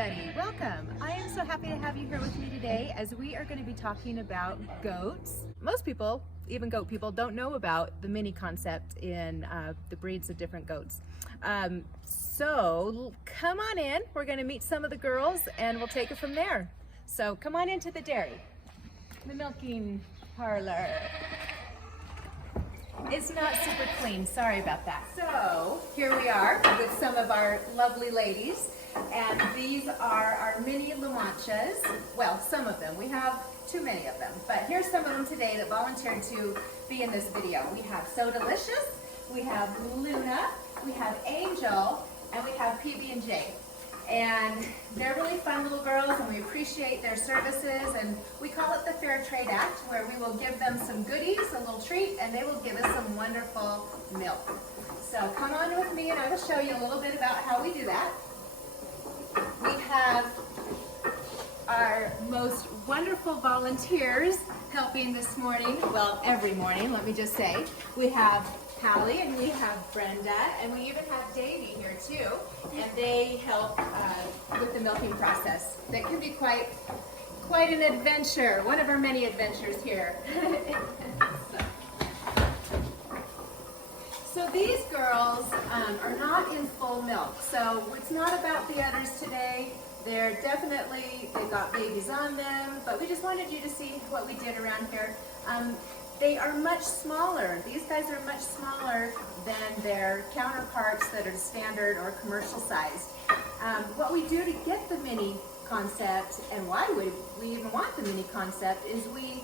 everybody, welcome. I am so happy to have you here with me today as we are going to be talking about goats. Most people, even goat people, don't know about the mini concept in the breeds of different goats. So come on in, we're going to meet some of the girls and we'll take it from there. So come on into the dairy, the milking parlor. It's not super clean, sorry about that. So here we are with some of our lovely ladies, and these are our mini Lamanchas. Well, some of them. We have too many of them, but here's some of them today that volunteered to be in this video. We have So Delicious, we have Luna, we have Angel, and we have PB&J. And they're really fun little girls, and we appreciate their services, and we call it the Fair Trade Act, where we will give them some goodies, a little treat, and they will give us some wonderful milk. So come on with me and I will show you a little bit about how we do that. We have our most wonderful volunteers helping this morning, well, every morning, let me just say. We have Hallie and we have Brenda, and we even have Davey here too, and they help with the milking process. That can be quite an adventure, one of our many adventures here. So these girls are not in full milk, so it's not about the others today. They've got babies on them, but we just wanted you to see what we did around here. They are much smaller. These guys are much smaller than their counterparts that are standard or commercial sized. What we do to get the mini concept, and why would we even want the mini concept, is we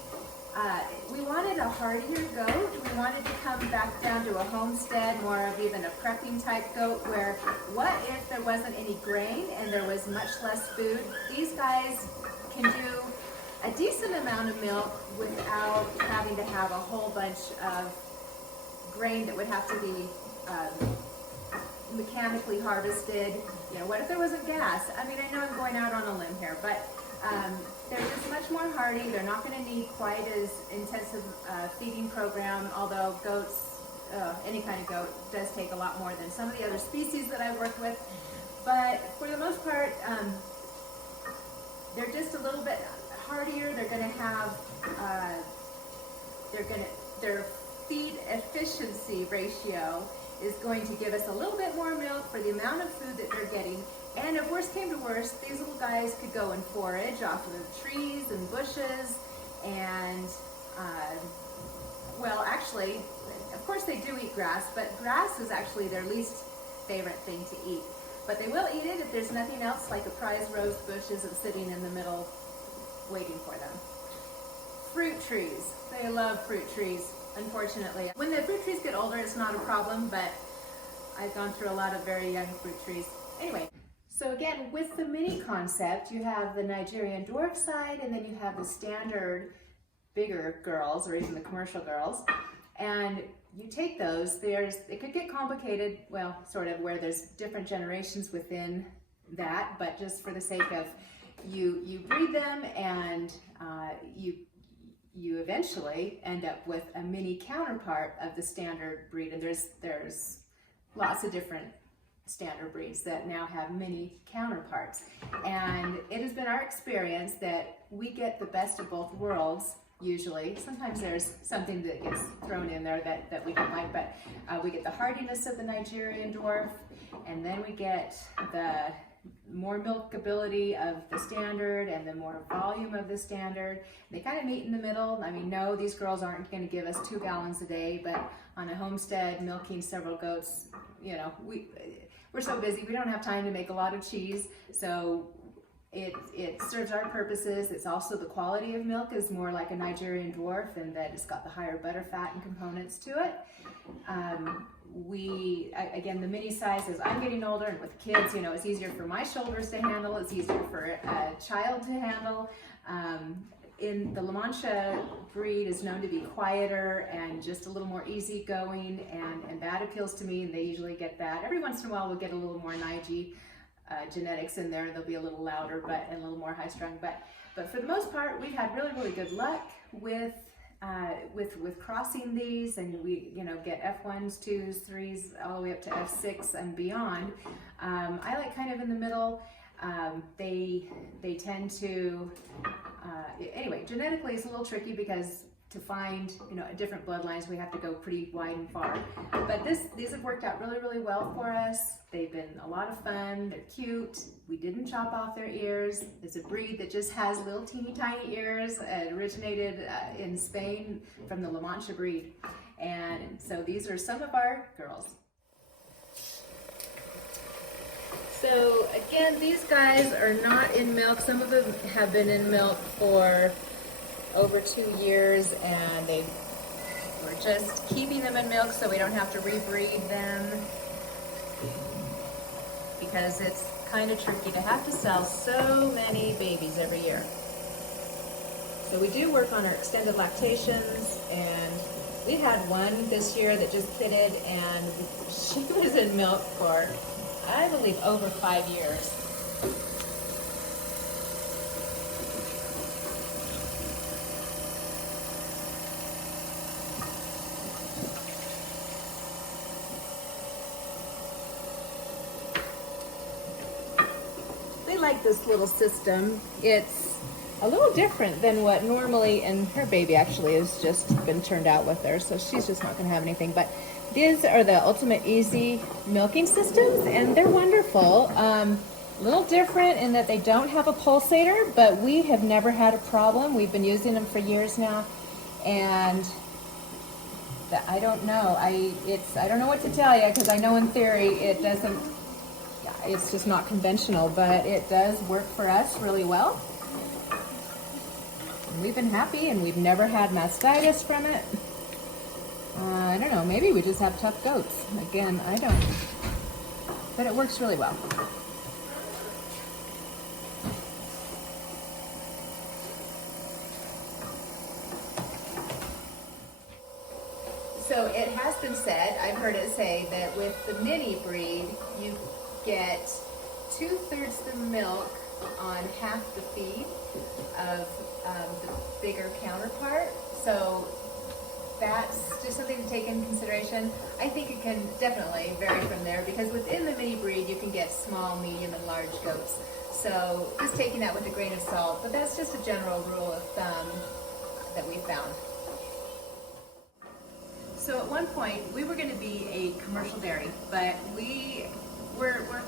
wanted a hardier goat. We wanted to come back down to a homestead, more of even a prepping type goat, where what if there wasn't any grain and there was much less food? These guys can do a decent amount of milk without having to have a whole bunch of grain that would have to be mechanically harvested. You know, what if there wasn't gas? I mean, I know I'm going out on a limb here, but they're just much more hardy. They're not going to need quite as intensive feeding program, although goats, any kind of goat, does take a lot more than some of the other species that I've worked with. But for the most part, they're just a little bit hardier. They're going to have, their feed efficiency ratio is going to give us a little bit more milk for the amount of food that they're getting. And if worst came to worst, these little guys could go and forage off of trees and bushes, and well, actually, of course they do eat grass, but grass is actually their least favorite thing to eat. But they will eat it if there's nothing else, like a prize rose bush isn't sitting in the middle waiting for them. Fruit trees. They love fruit trees, unfortunately. When the fruit trees get older, it's not a problem, but I've gone through a lot of very young fruit trees. Anyway, so again, with the mini concept, you have the Nigerian dwarf side, and then you have the standard bigger girls, or even the commercial girls. And you take those, it could get complicated, well, sort of, where there's different generations within that, but just for the sake of you breed them, and you eventually end up with a mini counterpart of the standard breed. And there's lots of different standard breeds that now have mini counterparts. And it has been our experience that we get the best of both worlds. Usually, sometimes there's something that gets thrown in there that we don't like, but we get the hardiness of the Nigerian dwarf, and then we get the more milkability of the standard and the more volume of the standard. They kind of meet in the middle. I mean, no, these girls aren't going to give us 2 gallons a day, but on a homestead milking several goats, you know, we're so busy, we don't have time to make a lot of cheese, so it serves our purposes. It's also the quality of milk is more like a Nigerian dwarf, and that it's got the higher butter fat and components to it. Again, the mini size, as I'm getting older and with kids, you know, it's easier for my shoulders to handle, it's easier for a child to handle. In the Lamancha breed is known to be quieter and just a little more easygoing, and that appeals to me, and they usually get that. Every once in a while we'll get a little more Nige genetics in there, and they'll be a little louder and a little more high-strung, but for the most part we've had really good luck with crossing these, and we get F1s, 2s, 3s, all the way up to F6 and beyond. I like kind of in the middle. They tend to, anyway, genetically it's a little tricky because to find, different bloodlines, we have to go pretty wide and far. But these have worked out really, really well for us. They've been a lot of fun. They're cute. We didn't chop off their ears. It's a breed that just has little teeny tiny ears. It originated in Spain from the Lamancha breed. And so these are some of our girls. So again, these guys are not in milk. Some of them have been in milk for over 2 years, and we're just keeping them in milk so we don't have to rebreed them, because it's kind of tricky to have to sell so many babies every year. So we do work on our extended lactations, and we had one this year that just pitted, and she was in milk for, I believe, over 5 years. They like this little system. It's a little different than what normally, and her baby actually has just been turned out with her, so she's just not going to have anything. But these are the Ultimate Easy milking systems, and they're wonderful. A little different in that they don't have a pulsator, but we have never had a problem. We've been using them for years now, and I don't know. I don't know what to tell you, because I know in theory it doesn't. It's just not conventional, but it does work for us really well. And we've been happy, and we've never had mastitis from it. I don't know, maybe we just have tough goats. Again, I don't. But it works really well. So it has been said, I've heard it say, that with the mini breed, you get 2/3 the milk on half the feed of the bigger counterpart. So that's just something to take into consideration. I think it can definitely vary from there, because within the mini breed you can get small, medium, and large goats. So just taking that with a grain of salt, but that's just a general rule of thumb that we found. So at one point we were going to be a commercial dairy, but we're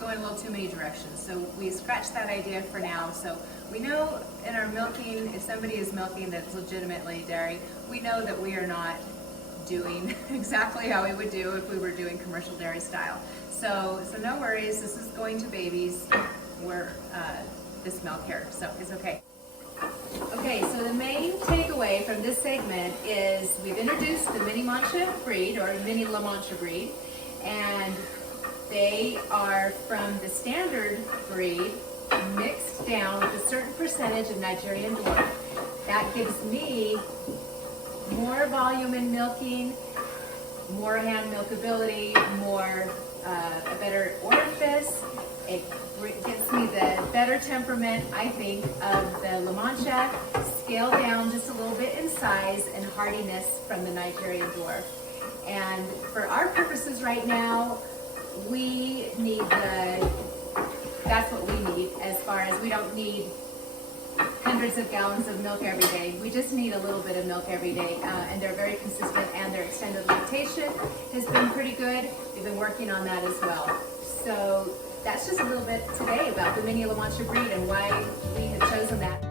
going a little too many directions. So we scratched that idea for now. So we know in our milking, if somebody is milking that's legitimately dairy, we know that we are not doing exactly how we would do if we were doing commercial dairy style. So no worries, this is going to babies. We're this milk here, so it's okay. Okay, so the main takeaway from this segment is we've introduced the Mini Mancha breed, or Mini Lamancha breed, and they are from the standard breed mixed down with a certain percentage of Nigerian dwarf. That gives me more volume in milking, more hand milkability, a better orifice. It gives me the better temperament, I think, of the Lamancha, scaled down just a little bit in size and hardiness from the Nigerian dwarf. And for our purposes right now, we need that's what we need, as far as we don't need hundreds of gallons of milk every day. We just need a little bit of milk every day, and they're very consistent, and their extended lactation has been pretty good. We've been working on that as well. So that's just a little bit today about the Mini Lamancha breed and why we have chosen that.